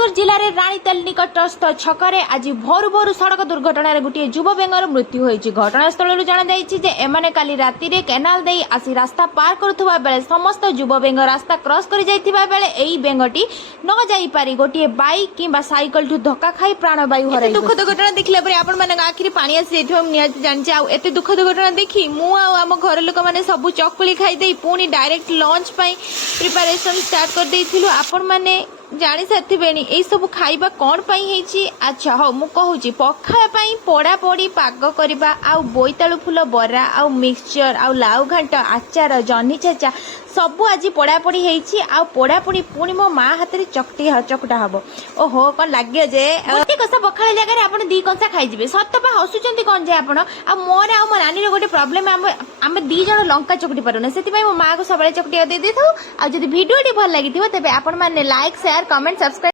बालेश्वर जिले में रानीताल निकटस्थ छकरे आज भोर भोर सड़क दुर्घटना गोटे युव बेंगर मृत्यु होती। घटनास्थल जनाई काली राति केनाल दे आसी रास्ता पार करुवा बेले समस्त युव बेंग रास्ता क्रॉस कर जाइथिबा बेले एई बेंगटी न जाई पारी गोटे बाइक किंबा साइकल ठू धक्का खाई प्राणवायु हराई। दुखद घटना देखला परे आपण माने आखिरी पानी आसी जाइथिबा निहाती जानिचे। आ एते दुखद घटना देखी मु आम घर लोक माने सब चकुली खाई देई पुणी डायरेक्ट लंच पई प्रिपरेशन स्टार्ट कर देइथिलु। आपण माने जानी साथिबेणी एई सब खाइबा कोन पई हेची। अच्छा हो मु कहूची पखाळ पई पोड़ा पोड़ी पाग करबा आ बोईतालु फूल बरा आ मिक्सचर आ लाउ घांट आचार जन्ही छेचा सब आज पोड़ा पोड़ी हेची। आ पोड़ा पोड़ी पुणी मो माँ हाथ रे चकटा हबो। ओहो कोन लागियो जे गोटे कसा पखाळ जगह रे आपण दी कंसा खाइ जिवे सतपा हसुचंती कोन जे आपण आ मोर आ मो नानी रे गोटे प्रॉब्लम आमे दी जण लंका चकटी पारुना सेति पई मो माँ को सबले चकटी दे देथौ। आ जदि वीडियो टी भल लागिथिबो तबे आपण माने लाइक शेयर कमेंट सब्सक्राइब